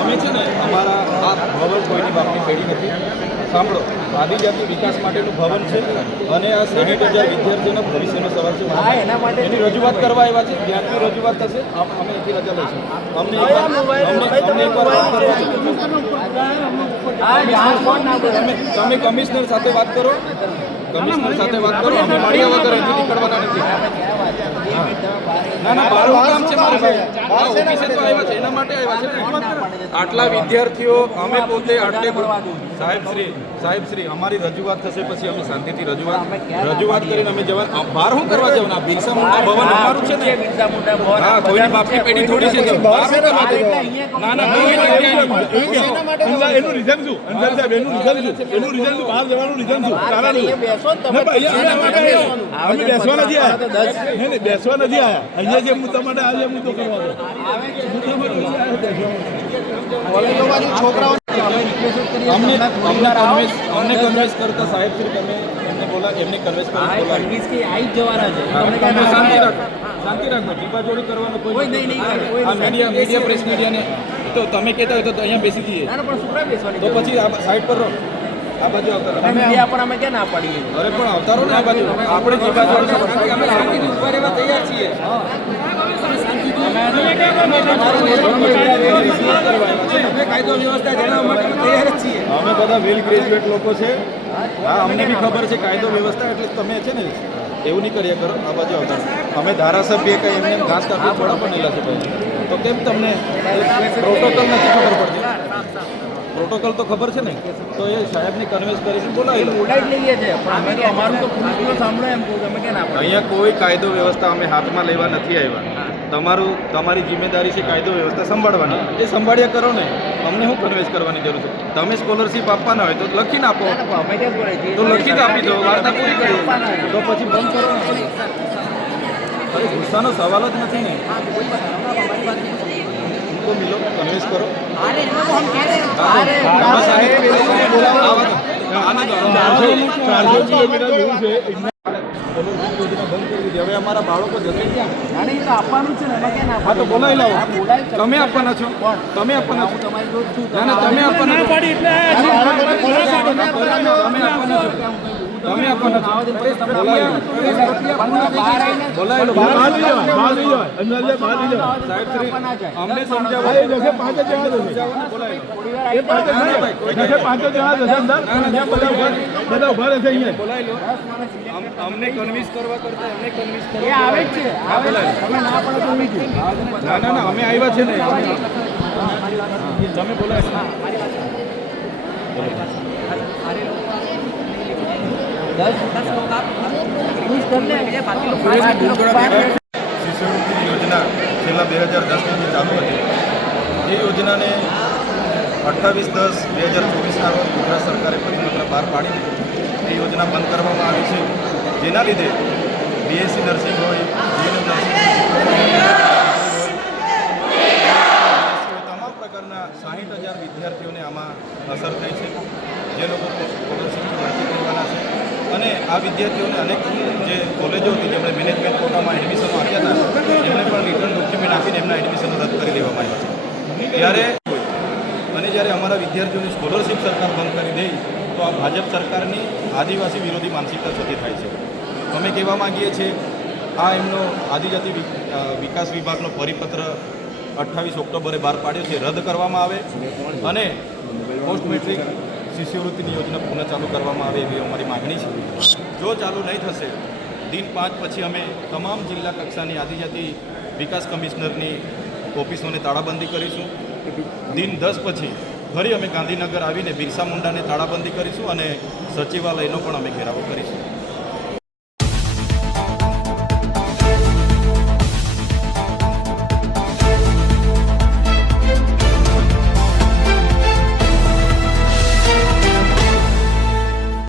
અમે છે ને અમારા આ ભવન કોઈની બાપની પેઢી નથી. સાંભળો, આદિજાતિ વિકાસ માટેનું ભવન છે અને આ 60,000 વિદ્યાર્થીઓના ભવિષ્યનો સવાલ છે. એની રજૂઆત કરવા આવ્યા છે. જ્યાંથી રજૂઆત થશે અમે એથી રજા લઈશું. અમને તમે કમિશનર સાથે વાત કરો. કમિશનર સાથે વાત કરો. અમે મળ્યા વગર અહીંથી નીકળવાના નથી. ના બાળું કામ છે મારે ભાઈ. ઓફિસે તો આવ્યા છે, એના માટે આવ્યા છે ને. આટલા વિદ્યાર્થીઓ અમે પોતે આટલે સાહેબશ્રી અમારી રજૂઆત થશે પછી અમે શાંતિથી રજૂઆત કરીને અમે જવા બહાર શું કરવા જવાના? બિરસા મુંડા ભવન અમારું છે ને. હા, કોઈની બાપની પેઢી થોડી છે. બહાર શું કરવા જવાના? ના એનું રીઝન શું? અંજલ સાહેબ, એનું રીઝન શું? બહાર જવાનું રીઝન શું? કારણ અમે બેસવા નથી આવ્યા. નહીં બેસવા નથી આવ્યા. અહીંયા જે મુદ્દા માટે આજે મુદ્દો કરવા દો. છોકરાઓ અમને કન્વેન્સ કરતા સાહેબ શ્રી તમે એમને બોલા એમને કન્વેન્સ શાંતિ રાખો. જીબાજોડી કરવાનો કોઈ નહીં. આ મીડિયા પ્રેસ મીડિયાને તો તમે કહેતા હોય તો અહીંયા બેસી જઈએ તો પછી આ સાઈડ પર રહો. આ બાજુ આવતા મીડિયા પર અમે ક્યાં ના પાડીએ? અરે પણ આવતારો ને આ બાજુ. આપણે જીબાજોડી અમે શાંતિથી ઉભા રહેવા તૈયાર છીએ. કાયદો વ્યવસ્થા જાણવા માટે તૈયાર જ છીએ. અમે બધા વેલ ગ્રેજ્યુએટ લોકો છે. હા, અમને બી ખબર છે કાયદો વ્યવસ્થા. એટલે તમે છે ને એવું નહીં કર્યા કરો. આ બાજુ આવતા અમે ધારાસભ્ય કંઈ એમને ઘાસ કાપી થોડા પણ નહીં લાગે ભાઈ. તો કેમ તમને પ્રોટોકોલ નથી ખબર પડતી? પ્રોટોકોલ તો ખબર છે ને. તો એ સાહેબની કન્વેન્સ કરીશું બોલાવી લો. અહીંયા કોઈ કાયદો વ્યવસ્થા અમે હાથમાં લેવા નથી આવ્યા. તમારી જિમ્મેદારી છે કાયદો વ્યવસ્થા સંભાળવાની. એ સંભાળ્યા કરો ને. અમને શું કન્વેન્સ કરવાની જરૂર છે? તમે સ્કોલરશીપ આપવાના હોય તો લખીને આપો. તો લખીને આપી દો. વાર્તા પૂરી કરી તો પછી બંધ કરો ને. અરે ગુસ્સાનો સવાલ જ નથી ને. મિલો કન્વેન્સ કરો. હવે અમારા બાળકો જશે ક્યાં? આપવાનું છે ને. હા તો બોલાવી લાવો. તમે આપવાના છો? તમે આપવાના છો? ના તમે આપવાના છો. તમે આપવાના છો. બોલાવી લો. અમને સમજાવો. અમને કન્વિન્સ કરવા કરતા એમને કન્વિન્સ કરવા આવે છે. ના અમે આવ્યા છે ને. તમે બોલાવો. શિષ્યવૃત્તિ યોજના છેલ્લા 2010થી ચાલુ હતી. એ યોજનાને 28/10/2024ના રોજ ગુજરાત સરકારે પરિપત્ર બહાર પાડી એ યોજના બંધ કરવામાં આવી છે. જેના લીધે બીએસસી નર્સિંગ હોય, જીએનએમ નર્સિંગ હોય, તમામ પ્રકારના 60,000 વિદ્યાર્થીઓને આમાં અસર થઈ છે. જે લોકો સ્કોલરશીપથી વાંચી રહેવાના છે. અને આ વિદ્યાર્થીઓને અનેક જે કોલેજો હતી જેમણે મેનેજમેન્ટ કોટામાં એડમિશનો આપ્યા હતા એમને પણ રિટર્ન ડોક્યુમેન્ટ આપીને એમના એડમિશનો રદ કરી દેવામાં આવ્યા છે. જ્યારે અમારા વિદ્યાર્થીઓની સ્કોલરશીપ સરકાર બંધ કરી દે તો આ ભાજપ સરકારની આદિવાસી વિરોધી માનસિકતા થતી થાય છે. અમે કહેવા માગીએ છીએ આ એમનો આદિજાતિ વિકાસ વિભાગનો પરિપત્ર 28 ઓક્ટોબરે બહાર પાડ્યો છે રદ કરવામાં આવે અને પોસ્ટ મેટ્રિક શિષ્યવૃત્તિની યોજના પુનઃ ચાલુ કરવામાં આવે એવી અમારી માગણી છે. જો ચાલુ નહીં થશે દિન 5 પછી અમે તમામ જિલ્લા કક્ષાની આદિજાતિ વિકાસ કમિશનરની ઓફિસોને તાળાબંધી કરીશું. દિન 10 પછી ફરી અમે ગાંધીનગર આવીને બિરસા મુંડાને તાળાબંધી કરીશું અને સચિવાલયનો પણ અમે ઘેરાવો કરીશું.